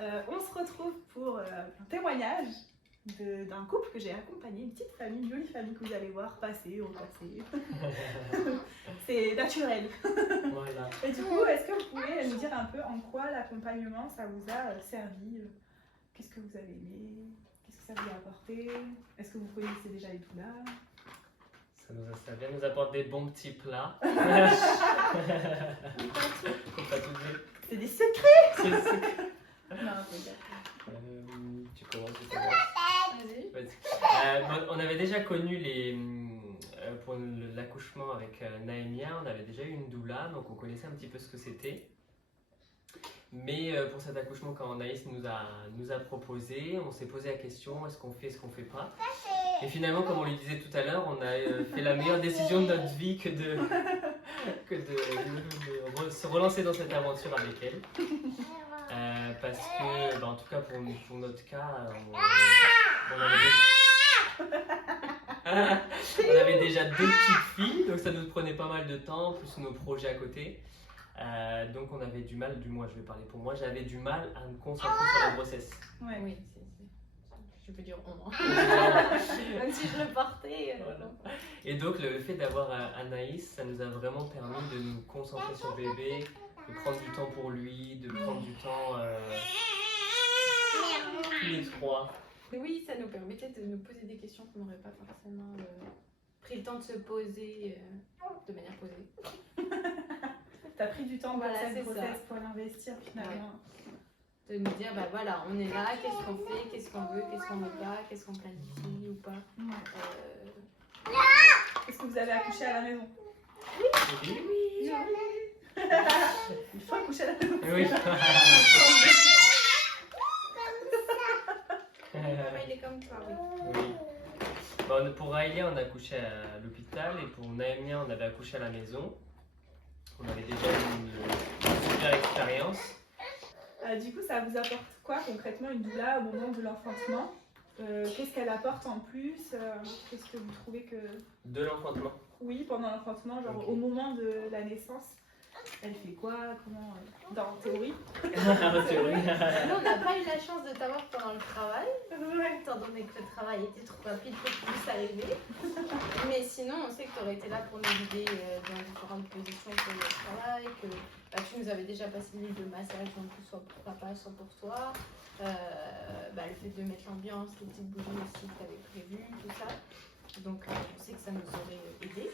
On se retrouve pour un témoignage d'un couple que j'ai accompagné, une petite famille, une jolie famille que vous allez voir passer, repasser. C'est naturel. Voilà. Et du coup, est-ce que vous pouvez nous dire un peu en quoi l'accompagnement ça vous a servi? Qu'est-ce que vous avez aimé? Qu'est-ce que ça vous a apporté? Est-ce que vous connaissez déjà les doulas? Ça nous apporte des bons petits plats. Faut pas tout dire. C'est des secrets! C'est le secret. Non, peut-être. Tu commences. Vas-y. Vas-y. Bon, on avait déjà connu pour l'accouchement avec Naémia, on avait déjà eu une doula, donc on connaissait un petit peu ce que c'était. Mais pour cet accouchement, quand Anaïs nous a proposé, on s'est posé la question, est-ce qu'on fait, est-ce qu'on fait pas? Et finalement, comme on lui disait tout à l'heure, on a fait la meilleure décision de notre vie que de se relancer dans cette aventure avec elle. Parce que, en tout cas pour notre cas, on avait déjà 2 petites filles, donc ça nous prenait pas mal de temps, plus nos projets à côté. Donc on avait du mal, du moins je vais parler pour moi, j'avais du mal à me concentrer sur la grossesse. Ouais. Oui, je peux dire on. Même si je le portais. Voilà. Et donc le fait d'avoir Anaïs, ça nous a vraiment permis de nous concentrer sur le bébé, de prendre du temps pour lui, de prendre du temps tous les 3. Mais oui, ça nous permettait de nous poser des questions qu'on n'aurait pas forcément pris le temps de se poser de manière posée. T'as pris du temps pour Voilà, cette c'est grossesse, ça. pour l'investir finalement. De nous dire, bah voilà, on est là, qu'est-ce qu'on fait, qu'est-ce qu'on veut, qu'est-ce qu'on veut pas, qu'est-ce qu'on planifie ou pas. Est-ce que vous avez accouché à la maison? Oui. Il faut accoucher à la maison. Oui. Il est comme toi, oui. Oui. Bon, pour Raëlia, on a accouché à l'hôpital et pour Naémia, on avait accouché à la maison. On avait déjà eu une super expérience. Du coup, ça vous apporte quoi concrètement une doula au moment de l'enfantement? Qu'est-ce qu'elle apporte en plus? Qu'est-ce que vous trouvez que... De l'enfantement. Oui, pendant l'enfantement, genre Ok. au moment de la naissance, elle fait quoi? Comment dans théorie? En théorie. Nous, on n'a pas eu la chance de t'avoir pendant le travail, Ouais. étant donné que le travail était trop rapide pour que tu puisses arriver. Mais sinon, on sait que tu aurais été là pour nous guider dans différentes positions pour le travail, que tu nous avais déjà passé l'huile de massage, donc soit pour papa, soit pour toi. Le fait de mettre l'ambiance, les petites bougies aussi que tu avais prévues, tout ça. Donc, on sait que ça nous aurait aidé.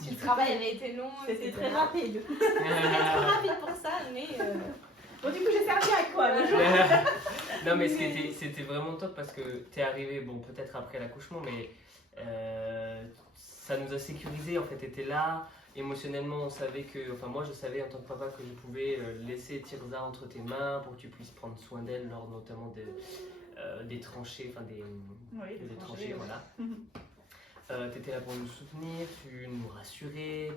Si le travail avait été long, C'était très rapide. C'était trop rapide pour ça, mais. Bon, du coup, j'ai servi à quoi le jour? Non, mais c'était vraiment top parce que t'es arrivé, bon, peut-être après l'accouchement, mais ça nous a sécurisé. En fait, t'étais là. Émotionnellement, on savait que, enfin, moi, je savais en tant que papa que je pouvais laisser Tirza entre tes mains pour que tu puisses prendre soin d'elle lors notamment des tranchées, enfin des tranchées, ouais. voilà. Tu étais là pour nous soutenir, tu nous rassurais,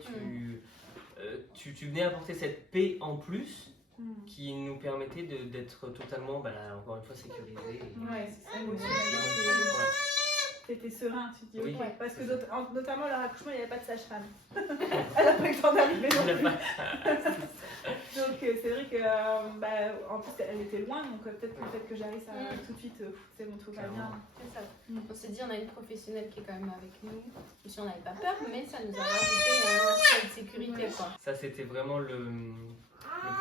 tu venais apporter cette paix en plus qui nous permettait d'être totalement, encore une fois, sécurisés. Ouais, c'est ça, Ouais. T'étais serein, tu te dis, Oui, ok. Parce que c'est ça. notamment leur accouchement, il n'y avait pas de sage-femme. Elle a pas eu le temps d'arriver non plus. Donc c'est vrai que en plus elle était loin, donc peut-être le fait que j'arrive ça tout de suite, c'est bon, tout va bien. C'est ça. On s'est dit, on a une professionnelle qui est quand même avec nous. Même si on n'avait pas peur, mais ça nous a rajouté un aspect de sécurité, quoi. Ça, c'était vraiment le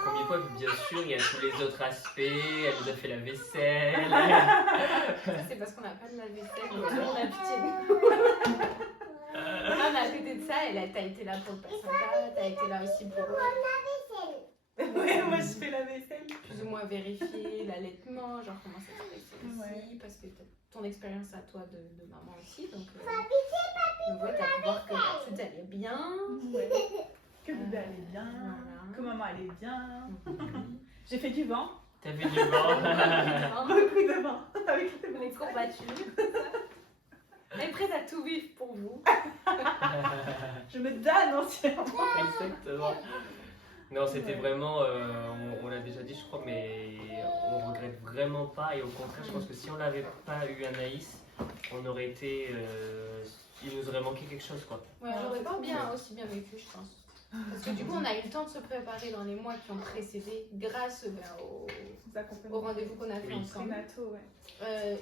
premier point. Puis bien sûr, il y a tous les autres aspects. Elle nous a fait la vaisselle. Ça, c'est parce qu'on n'a pas de lave-vaisselle, donc tout le monde a pitié de nous. Non, mais à côté de ça, t'as été là pour le placenta, t'as été là aussi pour Ouais, moi je fais la vaisselle. plus ou moins vérifier l'allaitement, genre comment ça se passait aussi, Ouais. parce que ton expérience à toi de maman aussi, donc ouais, t'as pu voir que tout allait bien. Ouais. Que bébé allait bien, Voilà. que maman allait bien. J'ai fait du vent, T'as vu du vent. beaucoup de vent. Avec Les courbatures. Elle est prête à tout vivre pour vous. Je me donne entièrement. Exactement. Non, c'était vraiment, on l'a déjà dit je crois, mais on regrette vraiment pas et au contraire je pense que si on n'avait pas eu Anaïs, on aurait été, il nous aurait manqué quelque chose quoi. Ouais, j'aurais pas aussi bien vécu, je pense. Parce que du coup, on a eu le temps de se préparer dans les mois qui ont précédé grâce au rendez-vous qu'on a fait ensemble. Prénato, ouais.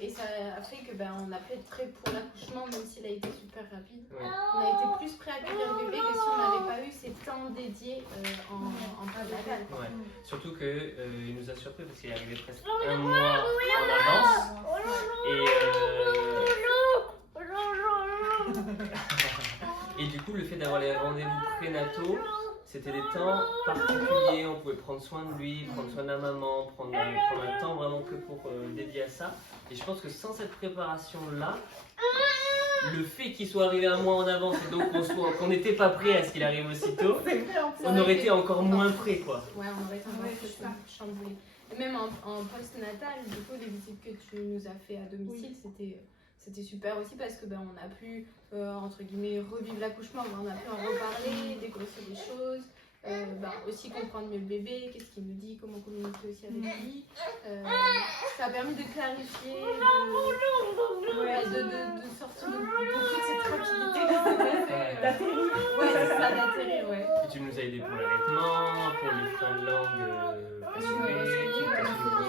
Et ça a fait que on a pu être prêt pour l'accouchement, même s'il a été super rapide. Ouais. On a été plus prêt à accueillir le bébé que si on n'avait pas eu ces temps dédiés en prénatal. Ouais. Surtout qu'il nous a surpris parce qu'il est arrivé presque un mois en avance. Et du coup, le fait d'avoir les rendez-vous prénataux, c'était des temps particuliers. On pouvait prendre soin de lui, prendre soin de la maman, prendre un temps vraiment que pour dédié à ça. Et je pense que sans cette préparation-là, le fait qu'il soit arrivé un mois en avance et donc qu'on n'était pas prêt à ce qu'il arrive aussitôt, on aurait été encore moins prêt, quoi. Ouais, on aurait été encore chamboulé. Et même en post-natal, du coup, les visites que tu nous as fait à domicile, c'était super aussi parce que on a pu, entre guillemets, revivre l'accouchement, on a pu en reparler, dégrossir des choses, aussi comprendre mieux le bébé, qu'est-ce qu'il nous dit, comment communiquer aussi avec lui. Ça a permis de clarifier, de sortir de toute cette rapidité d'atterrir. Ouais, c'est ça, d'atterrir, ouais. Et tu nous as aidé pour l'allaitement, pour les freins de langue Vous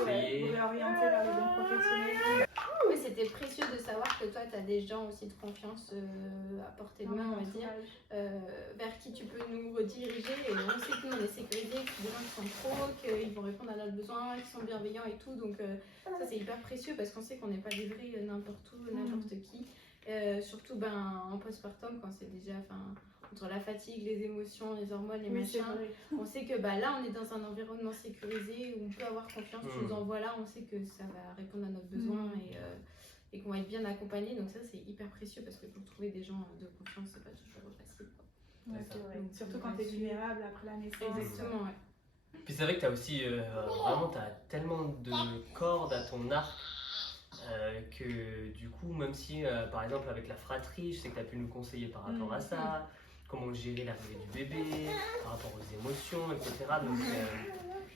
réorienter vers les bons professionnels. Oui, c'était précieux de savoir que toi, tu as des gens aussi de confiance à portée de main, on va dire, vers qui tu peux nous rediriger. Et on sait que nous, on est sécurisés, que c'est des gens qui sont pros, qu'ils vont répondre à nos besoins, qui sont bienveillants et tout. Donc, ça, c'est hyper précieux parce qu'on sait qu'on n'est pas livré n'importe où, n'importe qui. Surtout en postpartum, quand c'est déjà entre la fatigue, les émotions, les hormones, les machins. On sait que là, on est dans un environnement sécurisé où on peut avoir confiance. Tu nous envoies là, on sait que ça va répondre à notre besoin et qu'on va être bien accompagné. Donc ça, c'est hyper précieux parce que pour trouver des gens de confiance, c'est pas toujours facile. Ouais, c'est vrai. Surtout quand tu es vulnérable après la naissance. Exactement, ouais. Puis c'est vrai que tu as aussi, vraiment, tu as tellement de cordes à ton arc que du coup, même si, par exemple, avec la fratrie, je sais que tu as pu nous conseiller par rapport à ça, comment gérer l'arrivée du bébé, par rapport aux émotions, etc. Donc,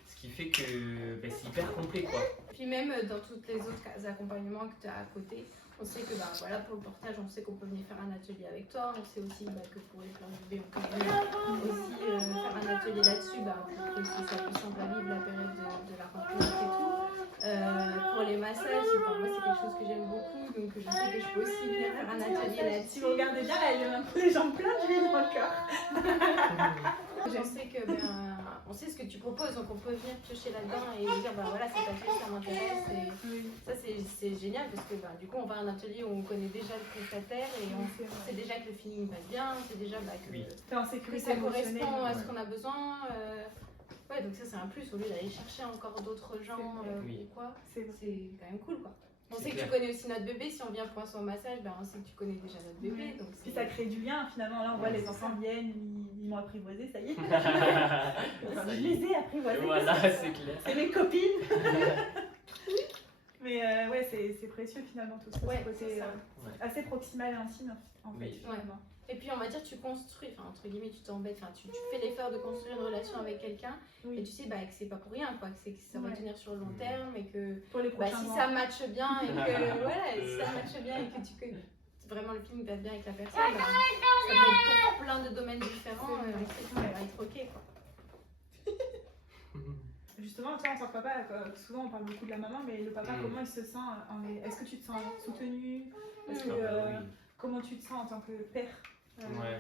ce qui fait que c'est hyper complet, quoi. Puis même dans tous les autres accompagnements que tu as à côté, on sait que pour le portage, on sait qu'on peut venir faire un atelier avec toi. On sait aussi que pour les plans de bébé, on peut venir aussi faire un atelier là-dessus pour que ça puisse vivre la période de la rencontre et tout. Pour les massages, moi c'est quelque chose que j'aime beaucoup, donc je sais que je peux aussi venir faire un atelier là-dessus. Si vous regardez bien, elle a un peu les jambes pleines d'huile dans le cœur. Je sais que on sait ce que tu proposes, donc on peut venir piocher là-dedans et dire voilà, cet atelier ça m'intéresse. Et ça c'est génial parce que du coup on va à un atelier où on connaît déjà le prestataire et on sait déjà que le feeling passe bien, on sait déjà que ça correspond à ce qu'on a besoin. Ouais, donc ça c'est un plus au lieu d'aller chercher encore d'autres gens ou quoi. C'est quand même cool, quoi. On sait que tu connais aussi notre bébé, si on vient pour un soin massage, on sait que tu connais déjà notre bébé. Donc puis ça crée du lien finalement, là on voit les enfants viennent, ils m'ont apprivoisé, ça y est. Je les ai apprivoisés. Voilà, c'est clair. C'est mes copines. Mais c'est précieux finalement tout ça, ce côté assez proximal et intime en fait finalement. Et puis on va dire tu construis, entre guillemets tu t'embêtes, tu fais l'effort de construire une relation avec quelqu'un et tu sais que c'est pas pour rien, quoi, que ça va tenir sur le long terme et que pour les si ça matche bien et que vraiment le film passe bien avec la personne, ça peut être pour plein de domaines différents, ça va être ok, quoi. Justement, toi en tant que papa, souvent on parle beaucoup de la maman, mais le papa, comment il se sent est-ce que tu te sens soutenu? Comment tu te sens en tant que père?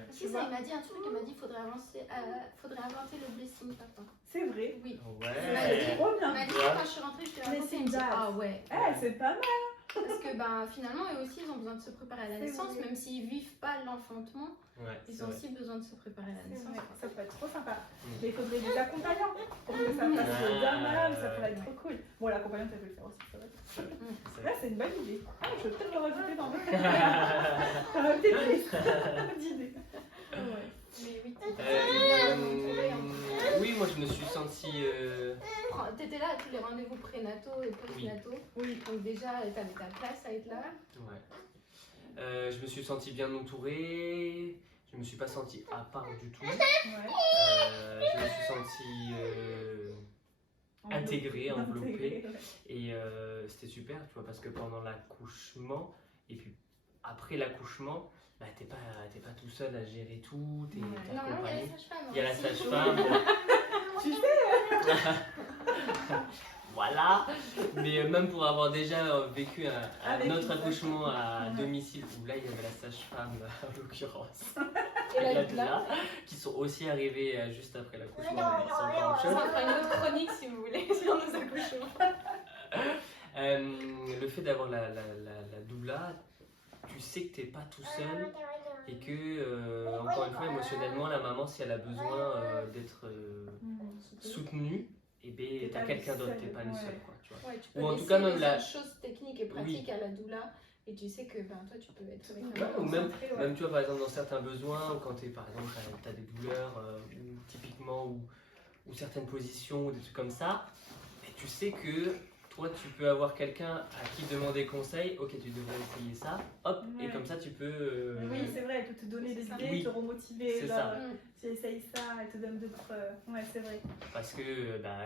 Si ça, il m'a dit un truc, il m'a dit faudrait inventer le blessing, papa. C'est vrai? Oui. Ouais. Trop bien. Il m'a dit quand je suis rentrée, je t'ai raconté, il me dit ah ouais. C'est pas mal. Parce que finalement, eux aussi, ils ont besoin de se préparer à la naissance, même s'ils vivent pas l'enfantement, ils ont aussi besoin de se préparer à la naissance. Ça peut être trop sympa. Mais il faudrait des accompagnants pour que ça fasse bien mal, ça pourrait être trop cool. Bon, l'accompagnant, ça peut le faire aussi, ça va être. Là, c'est une bonne idée. Je vais peut-être le rajouter dans mes. Ça va peut-être d'idées. Mais oui, moi je me suis senti. T'étais là à tous les rendez-vous prénataux et postnataux. Oui. Donc déjà, t'avais ta place à être là. Ouais. Je me suis senti bien entouré. Je me suis pas senti à part du tout. Je me suis senti intégré, enveloppé. Et c'était super, tu vois, parce que pendant l'accouchement, et puis après l'accouchement, bah, t'es pas tout seul à gérer tout, t'es Ouais. Normalement, il y a accompagné. la sage-femme. Il y a la aussi. sage-femme. Tu sais, Voilà, mais même pour avoir déjà vécu Avec un autre une accouchement à Ouais. domicile, où là il y avait la sage-femme en l'occurrence, Et la la doula. doula, qui sont aussi arrivés juste après l'accouchement, mais c'est encore autre Ça chose. fera une autre chronique si vous voulez sur nos accouchements. Le fait d'avoir la doula, tu sais que t'es pas tout seul et que, encore une fois, émotionnellement, la maman, si elle a besoin d'être soutenue, et ben, T'es t'as pas quelqu'un le d'autre, seul, t'es pas le ouais. seul, quoi, tu vois. Ouais, tu peux Ou en tout laisser cas, même les la- autres choses techniques et pratiques à la doula et tu sais que ben, toi tu peux être avec Ouais, un ou même, Concentré, ouais. même tu vois par exemple dans certains besoins, ou quand t'es par exemple t'as des douleurs ou typiquement ou certaines positions ou des trucs comme ça, et tu sais que toi tu peux avoir quelqu'un à qui demander conseil, ok tu devrais essayer ça, hop, et Ouais. comme ça tu peux Oui, c'est vrai, elle peut te donner des C'est ça. idées, Oui. te remotiver. C'est genre, ça. Tu essayes ça, elle te donne d'autres. Ouais, c'est vrai. parce que bah,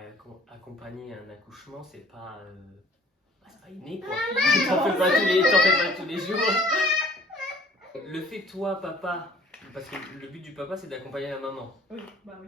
accompagner un accouchement c'est pas inné quoi. T'en fais pas tous les jours. Le fait que toi papa, parce que le but du papa c'est d'accompagner la maman. Oui, bah oui.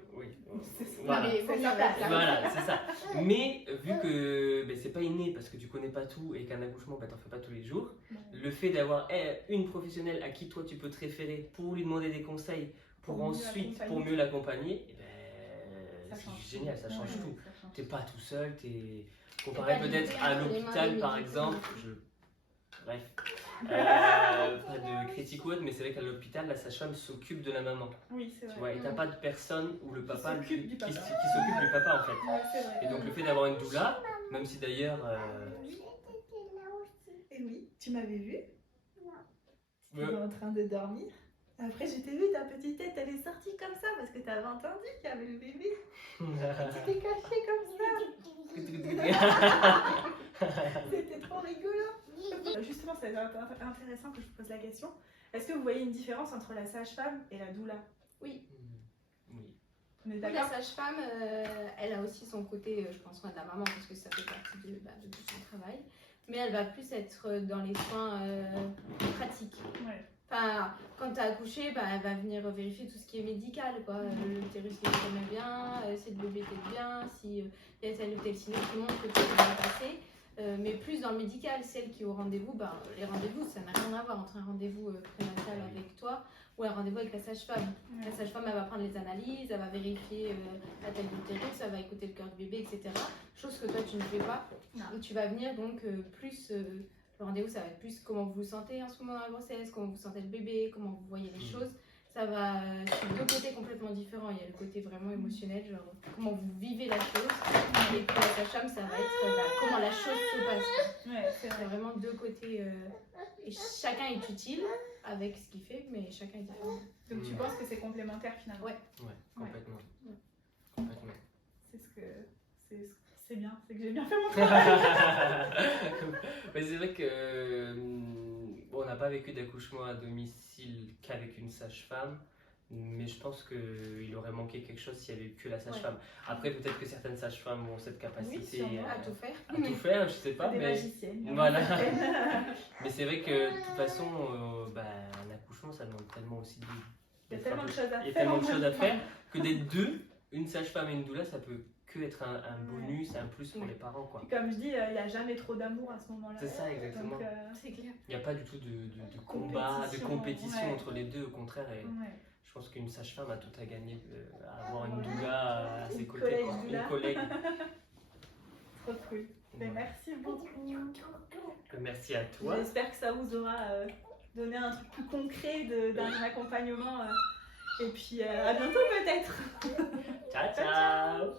Oui. C'est ça. Voilà. Mais C'est vaut sa mieux place. avec la- Voilà, c'est ça. Mais vu que ben, c'est pas inné parce que tu connais pas tout et qu'un accouchement ben, t'en fais pas tous les jours, le fait d'avoir une professionnelle à qui toi tu peux te référer pour lui demander des conseils, pour Pour mieux ensuite l'accompagner. pour mieux l'accompagner, eh ben, Ça change c'est génial, ça change Ouais, tout. ça change T'es pas tout seul, t'es pas comparé peut-être livré à entre les mains l'hôpital des par médicaux. exemple. Bref, pas de critique ou autre, mais c'est vrai qu'à l'hôpital la sage-femme s'occupe de la maman. Oui, c'est Tu vrai. vois, et t'as pas de personne où le papa s'occupe du papa. qui s'occupe du papa en fait. Ouais, c'est vrai. Et donc le fait d'avoir une doula, même si d'ailleurs Et oui, tu m'avais vu? Tu Ouais. étais en train de dormir. Après, je t'ai vu, ta petite tête, elle est sortie comme ça parce que t'avais entendu qu'il y avait le bébé. Tu t'es caché comme ça. C'était trop rigolo. Justement, c'est intéressant que je vous pose la question. Est-ce que vous voyez une différence entre la sage-femme et la doula? Oui. On est Oui, la d'accord? sage-femme, elle a aussi son côté, je pense, soin de la maman, parce que ça fait partie de tout son travail. Mais elle va plus être dans les soins pratiques. Ouais. Enfin, quand tu as accouché, elle va venir vérifier tout ce qui est médical. Quoi. L'utérus il est bien, si le bébé est bien, s'il y a tel ou tel signe qui montre que tout est bien passé. Mais plus dans le médical, celle qui est au rendez-vous, les rendez-vous, ça n'a rien à voir entre un rendez-vous prénatal avec toi ou un rendez-vous avec la sage-femme. La sage-femme, elle va prendre les analyses, elle va vérifier la taille de l'utérus, elle va écouter le cœur du bébé, etc. Chose que toi, tu ne fais pas. Non. Et tu vas venir donc plus... le rendez-vous, ça va être plus comment vous vous sentez en ce moment dans la grossesse, comment vous sentez le bébé, comment vous voyez les choses. Ça va sur deux côtés complètement différents. Il y a le côté vraiment émotionnel, genre comment vous vivez la chose. Et pour la sage-femme, ça va être comment la chose se passe. Ouais, c'est Il y a vrai. vraiment deux côtés. Et chacun est utile avec ce qu'il fait, mais chacun est différent. Donc tu penses que c'est complémentaire finalement? Ouais. Ouais, complètement. Ouais. Complètement. C'est bien, c'est que j'ai bien fait mon travail. Mais c'est vrai que bon, on n'a pas vécu d'accouchement à domicile qu'avec une sage-femme, mais je pense qu'il aurait manqué quelque chose s'il n'y avait eu que la sage-femme. Après, peut-être que certaines sages-femmes ont cette capacité sûrement. À tout faire. à tout faire, je sais pas, Des mais magiciennes. voilà. Mais c'est vrai que de toute façon, un accouchement, ça demande tellement aussi de. Il y a tellement de choses à Il y a faire. tellement en de choses même à temps. faire que d'être deux, une sage-femme et une doula, ça peut que être un bonus, un plus pour Ouais. les parents, quoi. Puis comme je dis, il n'y a jamais trop d'amour à ce moment-là. C'est ça, exactement. Donc, C'est clair. Il n'y a pas du tout de combat, de Compétition, compétition ouais. entre les deux, au contraire. Et ouais. je pense qu'une sage-femme a tout à gagner à avoir une doula à ses Une côtés, collègue quoi. doula. Une collègue. Trop cool. Mais Ouais. merci beaucoup. Merci à toi. J'espère que ça vous aura donné un truc plus concret d'un accompagnement. Et puis à bientôt peut-être. Ciao, ciao.